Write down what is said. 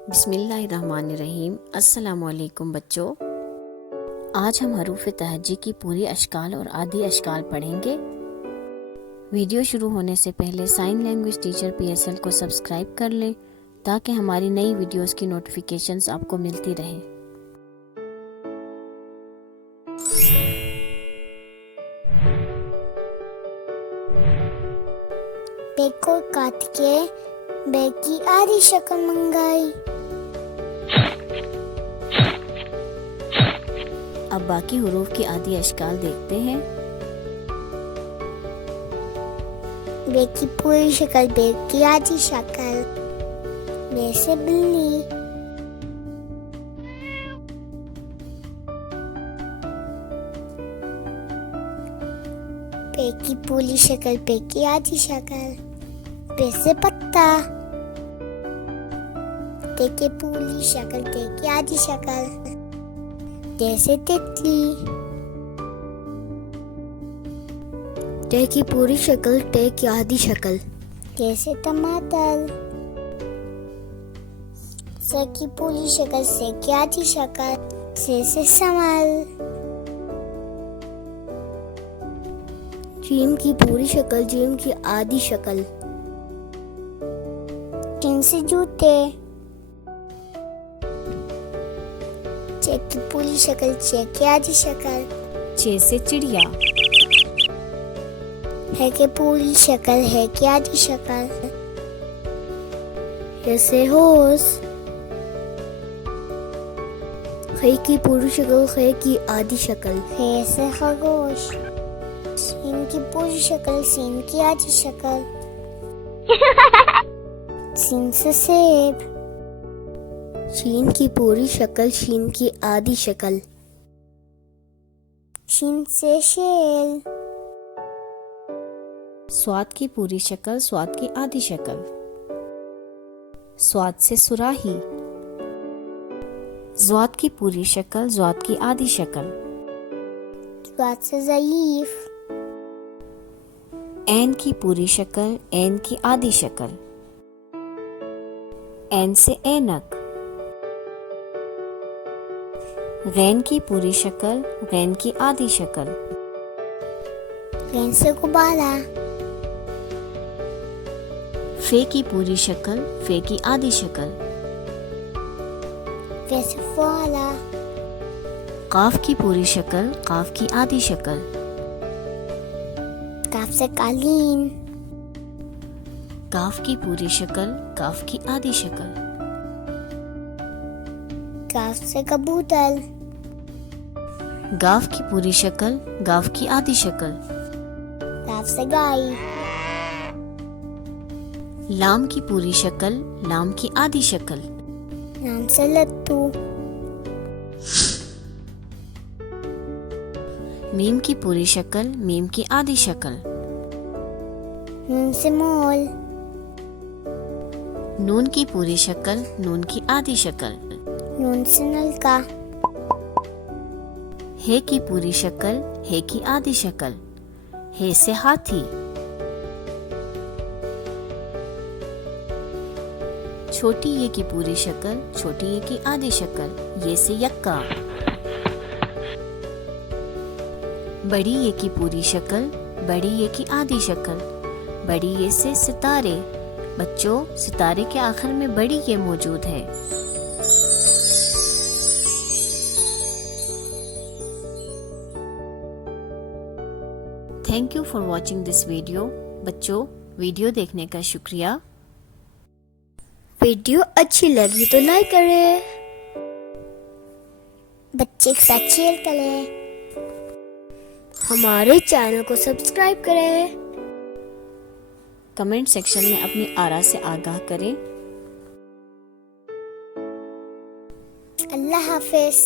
बिस्मिल्लाहिर्रहमानिर्रहीम। अस्सलामुअलैकुम बच्चों, आज हम हरूफ तहज्जी की पूरी अशकाल और आधी अशकाल पढ़ेंगे। वीडियो शुरू होने से पहले साइन लैंग्वेज टीचर PSL को सब्सक्राइब कर लें ताकि हमारी नई वीडियोस की नोटिफिकेशंस आपको मिलती रहे। बे को काट के बे की आधी शक्ल मंगाई। अब बाकी हुरूफ की आधी अशकाल देखते हैं। बे की पूरी शक्ल, बे की आधी शक्ल। बे से बिल्ली। बे की पूरी शक्ल, बे की आधी शक्ल। बे से पत्ता। ते की पूरी शक्ल, ते की आधी शक्ल। ते से तितली। टे की पूरी शक्ल, टे की आधी शक्ल। ते से टमाटर। से की पूरी शक्ल, से की आधी शक्ल। से संवल। जीम की पूरी शक्ल, जीम की आधी शक्ल। चिन से जूते। चे की पूरी शक्ल, चे की आधी शक्ल। छे से चिड़िया। है की पूरी शक्ल, है की आधी शक्ल। हे से होश। खे की पूरी शक्ल, खे की आधी शक्ल। है से खरगोश। सीन की पूरी शक्ल, सीन की आधी शक्ल। सीन से सेब। शीन की पूरी शक्ल, शीन की आधी शक्ल। शीन से शेल। स्वाद की पूरी शक्ल, स्वाद की आधी शक्ल। स्वाद से सुराही। ज़्वाद की पूरी शक्ल, ज़्वाद की आधी शक्ल। स्वाद से ज़ईफ। ऐन की पूरी शक्ल, ऐन की आधी शक्ल। ऐन से ऐनक। गैन की पूरी शक्ल, गैन की आधी शक्ल। गैन से गुब्बारा। फे की पूरी शक्ल, फे की आधी शक्ल। फे से फुआरा। काफ की पूरी शक्ल, काफ की आधी शक्ल। काफ से कालीन। काफ की पूरी शक्ल, काफ की आधी शक्ल। काफ से कबूतर। गाफ की पूरी शक्ल, गाफ की आधी शक्ल। काफ से गाय। लाम की पूरी शक्ल, लाम की आधी शक्ल। नाम से लट्टू। मीम की पूरी शक्ल, मीम की आधी शक्ल। नून से मोल। नून की पूरी शक्ल, नून की आधी शक्ल। नून से नलका। हे की पूरी शक्ल, हे की आधी शक्ल। हे से हाथी। छोटी ये की पूरी शक्ल, छोटी ये की आधी शक्ल। ये से यक्का। बड़ी ये की पूरी शक्ल, बड़ी ये की आधी शक्ल। बड़ी ये से सितारे। बच्चों, सितारे के आखिर में बड़ी ये मौजूद है। Thank you for watching this video. बच्चों, वीडियो देखने का शुक्रिया। वीडियो अच्छी लगी तो लाइक करें। बच्चे के साथ शेयर करें। हमारे चैनल को सब्सक्राइब करें। कमेंट सेक्शन में अपनी आरा से आगाह करें। अल्लाह हाफिज।